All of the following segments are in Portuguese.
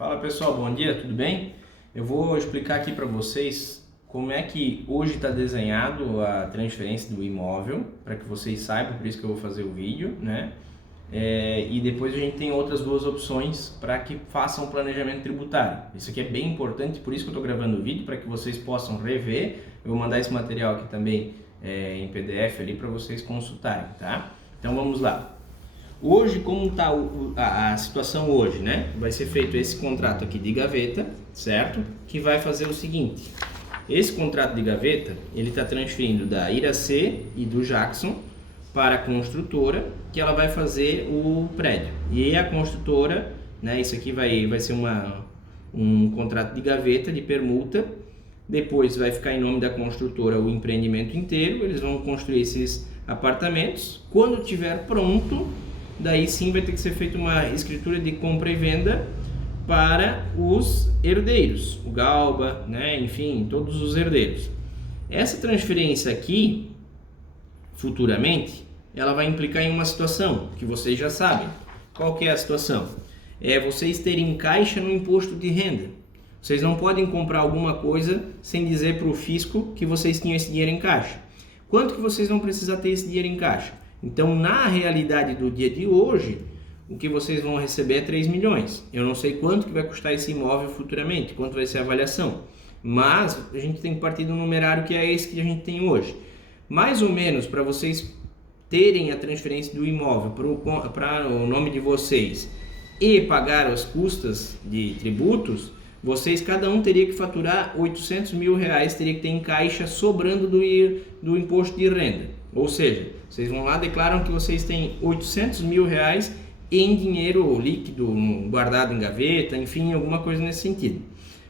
Fala pessoal, bom dia, tudo bem? Eu vou explicar aqui para vocês como é que hoje está desenhado a transferência do imóvel, para que vocês saibam, por isso que eu vou fazer o vídeo, né? E depois a gente tem outras duas opções para que façam o planejamento tributário. Isso aqui é bem importante, por isso que eu estou gravando o vídeo, para que vocês possam rever. Eu vou mandar esse material aqui também em PDF ali para vocês consultarem, tá? Então vamos lá. Hoje, como está a situação hoje, né? Vai ser feito esse contrato aqui de gaveta, certo? Que vai fazer o seguinte: esse contrato de gaveta, ele está transferindo da Iracê e do Jackson para a construtora, que ela vai fazer o prédio. E a construtora, né? Isso aqui vai ser um contrato de gaveta, de permuta. Depois vai ficar em nome da construtora o empreendimento inteiro. Eles vão construir esses apartamentos. Quando tiver pronto, daí sim vai ter que ser feita uma escritura de compra e venda para os herdeiros, o Galba, né? Enfim, todos os herdeiros. Essa transferência aqui, futuramente, ela vai implicar em uma situação que vocês já sabem. Qual que é a situação? É vocês terem caixa no imposto de renda. Vocês não podem comprar alguma coisa sem dizer para o fisco que vocês tinham esse dinheiro em caixa. Quanto que vocês vão precisar ter esse dinheiro em caixa? Então, na realidade do dia de hoje, o que vocês vão receber é 3 milhões. Eu não sei quanto que vai custar esse imóvel futuramente, quanto vai ser a avaliação. Mas a gente tem que partir do numerário que é esse que a gente tem hoje. Mais ou menos, para vocês terem a transferência do imóvel para o nome de vocês e pagar as custas de tributos, vocês cada um teria que faturar 800 mil reais, teria que ter em caixa sobrando do imposto de renda. Ou seja, vocês vão lá, declaram que vocês têm 800 mil reais em dinheiro líquido, guardado em gaveta, enfim, alguma coisa nesse sentido.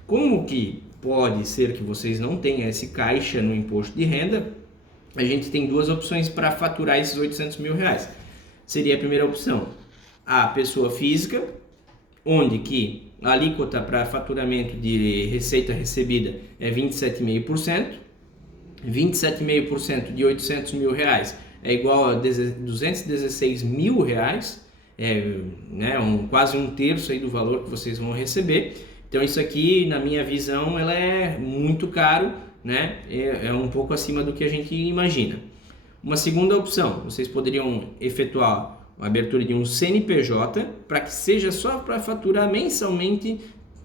Como que pode ser que vocês não tenham esse caixa no imposto de renda? A gente tem duas opções para faturar esses 800 mil reais. Seria a primeira opção, a pessoa física, onde que a alíquota para faturamento de receita recebida é 27,5%. 27,5% de 800 mil reais é igual a 216 mil reais, quase um terço aí do valor que vocês vão receber. Então isso aqui, na minha visão, ela é muito caro, né? É um pouco acima do que a gente imagina. Uma segunda opção, vocês poderiam efetuar a abertura de um CNPJ para que seja só para faturar mensalmente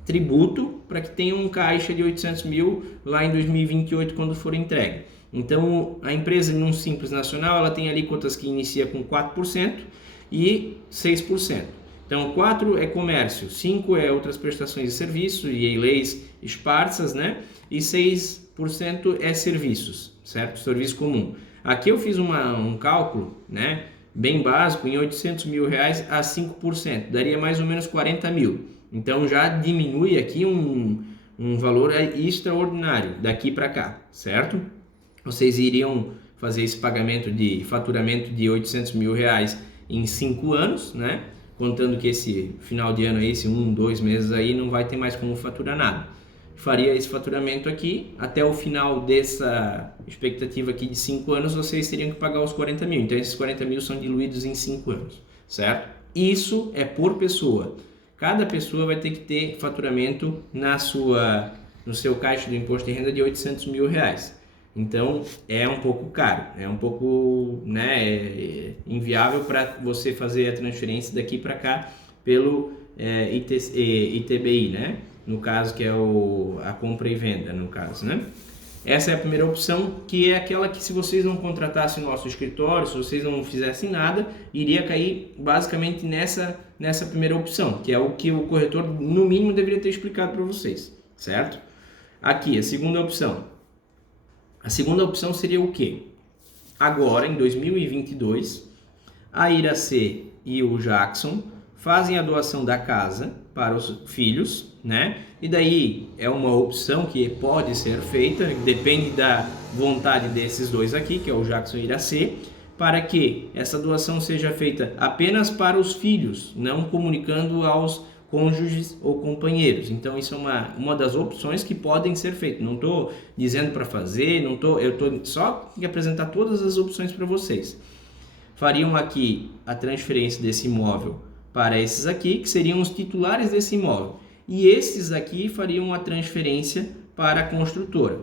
tributo, para que tenha um caixa de 800 mil lá em 2028 quando for entregue. Então a empresa num Simples Nacional, ela tem alíquotas que inicia com 4% e 6%. Então 4 é comércio, 5 é outras prestações de serviço e leis esparsas, né? E 6% é serviços, certo? Serviço comum. Aqui eu fiz um cálculo, né? Bem básico, em 800 mil reais a 5%, daria mais ou menos 40 mil. Então já diminui aqui um valor extraordinário daqui para cá, certo? Vocês iriam fazer esse pagamento de faturamento de 800 mil reais em 5 anos, né? Contando que esse final de ano, esse 2 meses aí, não vai ter mais como faturar nada. Faria esse faturamento aqui, até o final dessa expectativa aqui de 5 anos, vocês teriam que pagar os 40 mil. Então esses 40 mil são diluídos em 5 anos, certo? Isso é por pessoa. Cada pessoa vai ter que ter faturamento no seu caixa do imposto de renda de 800 mil reais. Então é um pouco caro, é um pouco inviável para você fazer a transferência daqui para cá pelo ITBI, né? No caso que é a compra e venda, no caso, né? Essa é a primeira opção, que é aquela que se vocês não contratassem o nosso escritório, se vocês não fizessem nada, iria cair basicamente nessa primeira opção, que é o que o corretor, no mínimo, deveria ter explicado para vocês, certo? Aqui, a segunda opção. A segunda opção seria o quê? Agora, em 2022, a Iracê e o Jackson fazem a doação da casa para os filhos, né? E daí é uma opção que pode ser feita, depende da vontade desses dois aqui, que é o Jackson e o Iracê, para que essa doação seja feita apenas para os filhos, não comunicando aos cônjuges ou companheiros. Então isso é uma das opções que podem ser feitas. Não estou dizendo para fazer, eu estou só que apresentar todas as opções para vocês. Fariam aqui a transferência desse imóvel para esses aqui, que seriam os titulares desse imóvel. e esses aqui fariam a transferência para a construtora.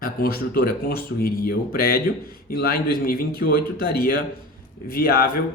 A construtora construiria o prédio e lá em 2028 estaria viável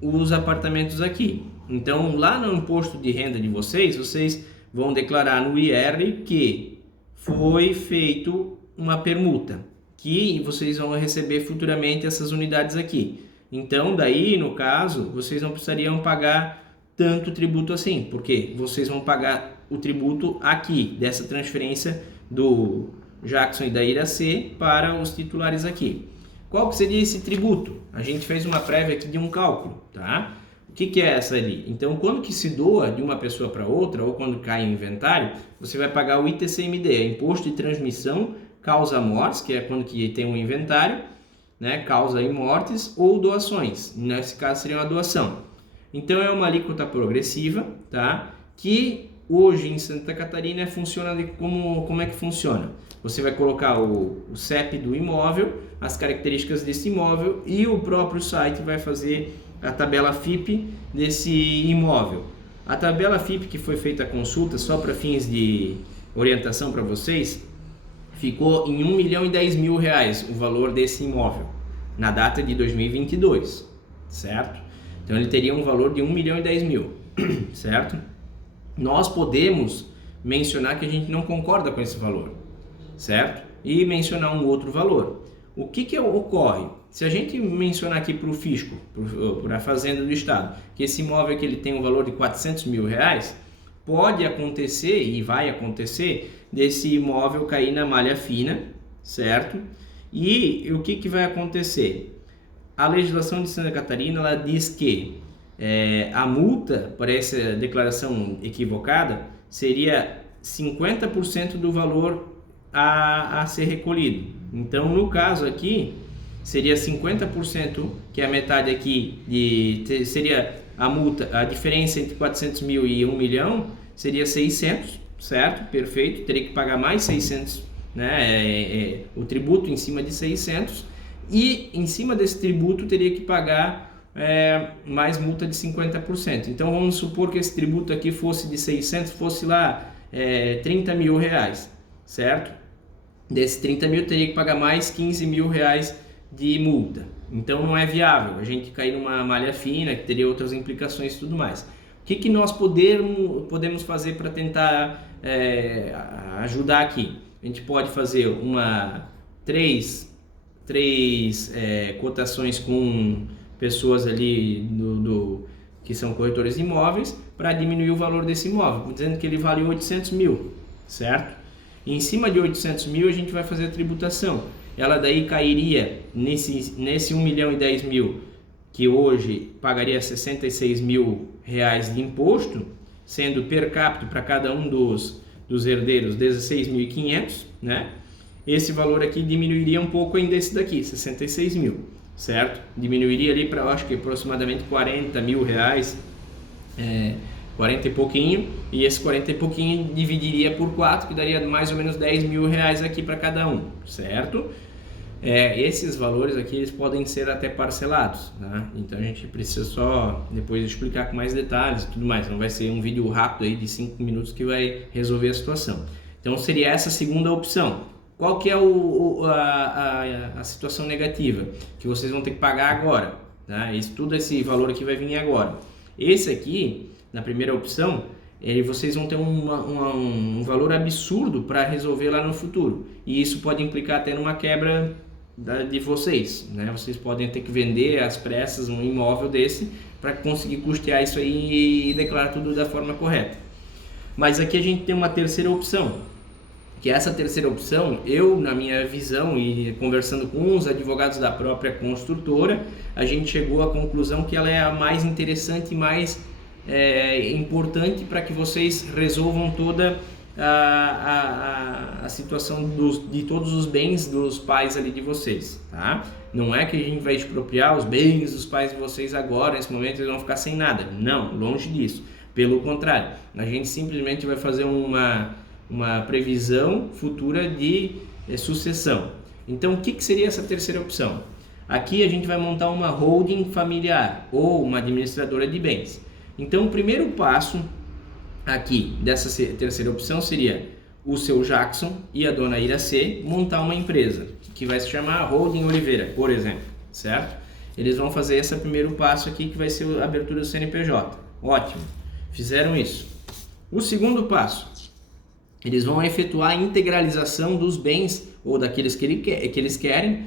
os apartamentos aqui. Então, lá no imposto de renda de vocês, vocês vão declarar no IR que foi feito uma permuta, que vocês vão receber futuramente essas unidades aqui. Então, daí, no caso, vocês não precisariam pagar tanto tributo assim, porque vocês vão pagar o tributo aqui, dessa transferência do Jackson e da Iracê para os titulares aqui. Qual que seria esse tributo? A gente fez uma prévia aqui de um cálculo, tá? O que é essa ali? Então, quando que se doa de uma pessoa para outra, ou quando cai em inventário, você vai pagar o ITCMD, é Imposto de Transmissão Causa Mortes, que é quando que tem um inventário, né? Causa em mortes ou doações. Nesse caso seria uma doação. Então, é uma alíquota progressiva, tá? Que hoje em Santa Catarina funciona como é que funciona? Você vai colocar o CEP do imóvel, as características desse imóvel e o próprio site vai fazer a tabela FIP desse imóvel. A tabela FIP que foi feita a consulta só para fins de orientação para vocês, ficou em R$1.010.000 o valor desse imóvel na data de 2022, certo? Então ele teria um valor de R$1.010.000, certo? Nós podemos mencionar que a gente não concorda com esse valor, certo? E mencionar um outro valor. O que ocorre? Se a gente mencionar aqui para o fisco, para a Fazenda do Estado, que esse imóvel aqui ele tem um valor de R$400.000, pode acontecer e vai acontecer desse imóvel cair na malha fina, certo? E o que vai acontecer? A legislação de Santa Catarina ela diz que a multa para essa declaração equivocada seria 50% do valor a ser recolhido. Então, no caso aqui, seria 50%, que é a metade aqui, seria a multa, a diferença entre 400.000 e 1 milhão, seria 600, certo? Perfeito, teria que pagar mais 600, né? O tributo em cima de 600, e em cima desse tributo teria que pagar mais multa de 50%. Então, vamos supor que esse tributo aqui fosse de 600, fosse lá R$30.000, certo? Desses 30 mil teria que pagar mais 15 mil reais de multa. Então não é viável a gente cair numa malha fina, que teria outras implicações e tudo mais. O que nós podemos fazer para tentar ajudar aqui? A gente pode fazer três cotações com pessoas ali que são corretores de imóveis para diminuir o valor desse imóvel, dizendo que ele vale 800 mil, certo? E em cima de 800 mil a gente vai fazer a tributação. Ela daí cairia nesse 1.010.000, que hoje pagaria 66 mil reais de imposto, sendo per capita para cada um dos herdeiros 16.500, né? Esse valor aqui diminuiria um pouco ainda esse daqui, 66 mil, certo? Diminuiria ali para, acho que aproximadamente 40 mil reais, 40 e pouquinho, e esse 40 e pouquinho dividiria por 4, que daria mais ou menos 10 mil reais aqui para cada um, certo? Esses valores aqui eles podem ser até parcelados, tá? Então a gente precisa só depois explicar com mais detalhes e tudo mais, não vai ser um vídeo rápido aí de 5 minutos que vai resolver a situação. Então seria essa a segunda opção. Qual que é a situação negativa? Que vocês vão ter que pagar agora, tá? Tudo esse valor aqui vai vir agora. Esse aqui, na primeira opção, vocês vão ter um valor absurdo para resolver lá no futuro. E isso pode implicar até numa quebra de vocês, né? Vocês podem ter que vender às pressas um imóvel desse para conseguir custear isso aí e declarar tudo da forma correta. Mas aqui a gente tem uma terceira opção, que essa terceira opção, na minha visão e conversando com os advogados da própria construtora, a gente chegou à conclusão que ela é a mais interessante e mais importante para que vocês resolvam toda a situação de todos os bens dos pais ali de vocês, tá? Não é que a gente vai expropriar os bens dos pais de vocês agora, nesse momento eles vão ficar sem nada. Não, longe disso. Pelo contrário, a gente simplesmente vai fazer uma previsão futura de sucessão. Então, o que seria essa terceira opção? Aqui a gente vai montar uma holding familiar ou uma administradora de bens. Então, o primeiro passo aqui dessa terceira opção seria o seu Jackson e a dona Iracê montar uma empresa que vai se chamar Holding Oliveira, por exemplo, certo? Eles vão fazer esse primeiro passo aqui, que vai ser a abertura do CNPJ. Ótimo, fizeram isso. O segundo passo, eles vão efetuar a integralização dos bens, ou daqueles que eles querem,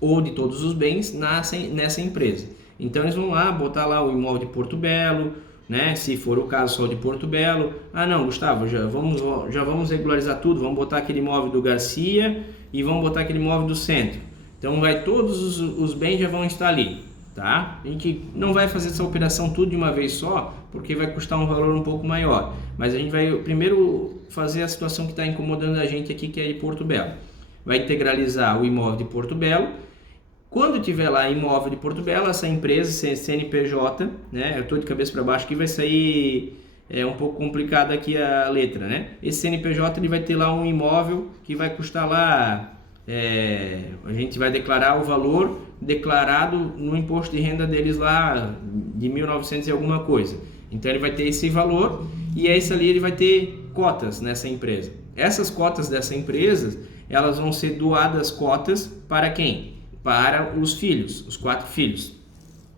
ou de todos os bens nessa empresa. Então eles vão lá, botar lá o imóvel de Porto Belo, né? Se for o caso só de Porto Belo. Ah não, Gustavo, já vamos regularizar tudo, vamos botar aquele imóvel do Garcia e vamos botar aquele imóvel do centro. Então todos os bens já vão estar ali, tá? A gente não vai fazer essa operação tudo de uma vez só, porque vai custar um valor um pouco maior. Mas a gente vai primeiro fazer a situação que está incomodando a gente aqui, que é de Porto Belo. Vai integralizar o imóvel de Porto Belo. Quando tiver lá imóvel de Porto Belo, essa empresa, CNPJ, né? Eu estou de cabeça para baixo aqui, vai sair um pouco complicado aqui a letra, né? Esse CNPJ ele vai ter lá um imóvel que vai custar lá, a gente vai declarar o valor declarado no imposto de renda deles lá de 1.900 e alguma coisa. Então ele vai ter esse valor e esse ali ele vai ter cotas nessa empresa. Essas cotas dessa empresa, elas vão ser doadas cotas para quem? Para os filhos, os 4 filhos.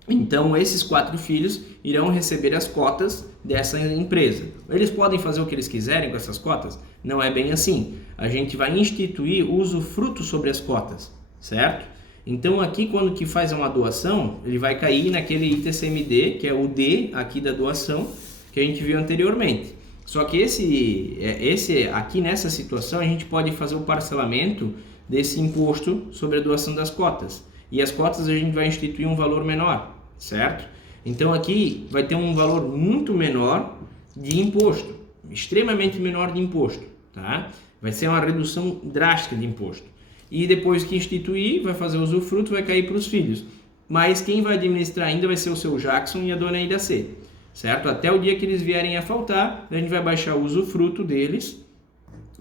Então esses 4 filhos irão receber as cotas dessa empresa. Eles podem fazer o que eles quiserem com essas cotas? Não é bem assim. A gente vai instituir o usufruto sobre as cotas, certo? Então aqui quando que faz uma doação, ele vai cair naquele ITCMD, que é o D aqui da doação, que a gente viu anteriormente. Só que esse aqui nessa situação a gente pode fazer o parcelamento desse imposto sobre a doação das cotas. E as cotas a gente vai instituir um valor menor, certo? Então aqui vai ter um valor muito menor de imposto, extremamente menor de imposto, tá? Vai ser uma redução drástica de imposto. E depois que instituir, vai fazer o usufruto, vai cair para os filhos. Mas quem vai administrar ainda vai ser o seu Jackson e a dona Iracê, certo? Até o dia que eles vierem a faltar, a gente vai baixar o usufruto deles.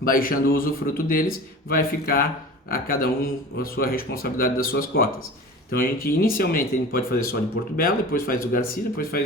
Baixando o usufruto deles, vai ficar a cada um a sua responsabilidade das suas cotas. Então inicialmente a gente pode fazer só de Porto Belo, depois faz do Garcia, depois faz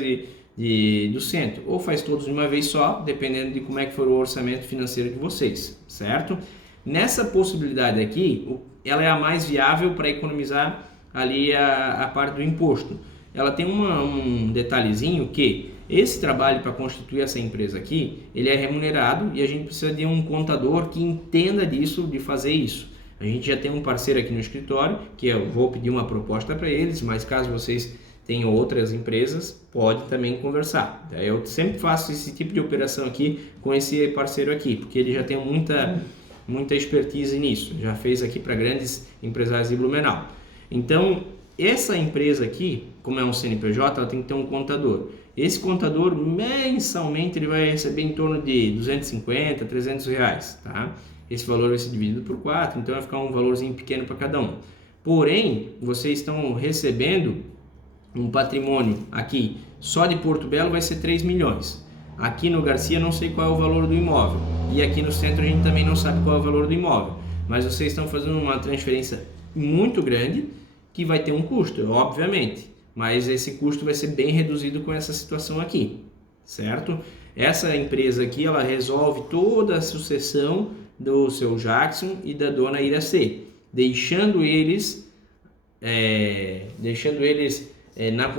do centro, ou faz todos de uma vez só, dependendo de como é que for o orçamento financeiro de vocês, certo? Nessa possibilidade aqui, ela é a mais viável para economizar ali a parte do imposto. Ela tem um detalhezinho que esse trabalho para constituir essa empresa aqui, ele é remunerado e a gente precisa de um contador que entenda disso, de fazer isso. A gente já tem um parceiro aqui no escritório, que eu vou pedir uma proposta para eles, mas caso vocês tenham outras empresas, pode também conversar. Eu sempre faço esse tipo de operação aqui com esse parceiro aqui, porque ele já tem muita expertise nisso, já fez aqui para grandes empresários de Blumenau. Então, essa empresa aqui, como é um CNPJ, ela tem que ter um contador. Esse contador, mensalmente, ele vai receber em torno de 250, 300 reais, tá? Esse valor vai ser dividido por 4, então vai ficar um valorzinho pequeno para cada um. Porém, vocês estão recebendo um patrimônio aqui, só de Porto Belo vai ser 3 milhões. Aqui no Garcia não sei qual é o valor do imóvel. E aqui no centro a gente também não sabe qual é o valor do imóvel. Mas vocês estão fazendo uma transferência muito grande que vai ter um custo, obviamente. Mas esse custo vai ser bem reduzido com essa situação aqui, certo? Essa empresa aqui, ela resolve toda a sucessão do seu Jackson e da dona Iracê, deixando eles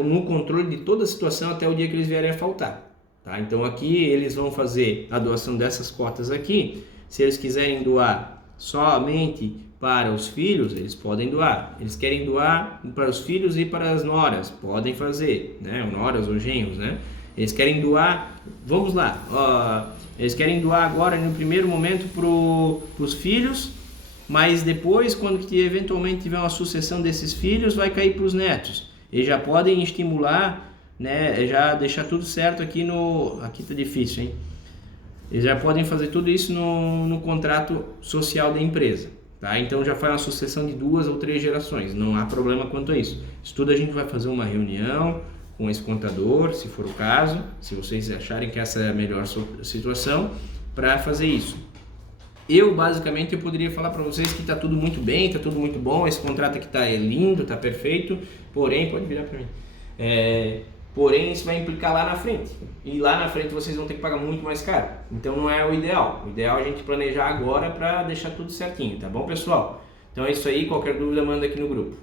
no controle de toda a situação até o dia que eles vierem a faltar. Tá? Então aqui eles vão fazer a doação dessas cotas aqui. Se eles quiserem doar somente para os filhos, eles podem doar. Eles querem doar para os filhos e para as noras, podem fazer, né? Noras ou genros, né? Eles querem doar, vamos lá, eles querem doar agora no primeiro momento para os filhos, mas depois, quando eventualmente tiver uma sucessão desses filhos, vai cair para os netos. Eles já podem estimular, né? Já deixar tudo certo aqui aqui tá difícil, hein? Eles já podem fazer tudo isso no contrato social da empresa, tá? Então já faz uma sucessão de 2 ou 3 gerações, não há problema quanto a isso. Isso tudo a gente vai fazer uma reunião com esse contador, se for o caso, se vocês acharem que essa é a melhor situação para fazer isso. Basicamente, eu poderia falar para vocês que está tudo muito bem, está tudo muito bom, esse contrato aqui está lindo, está perfeito, porém, pode virar para mim, porém isso vai implicar lá na frente. E lá na frente vocês vão ter que pagar muito mais caro. Então não é o ideal. O ideal é a gente planejar agora para deixar tudo certinho, tá bom, pessoal? Então é isso aí, qualquer dúvida manda aqui no grupo.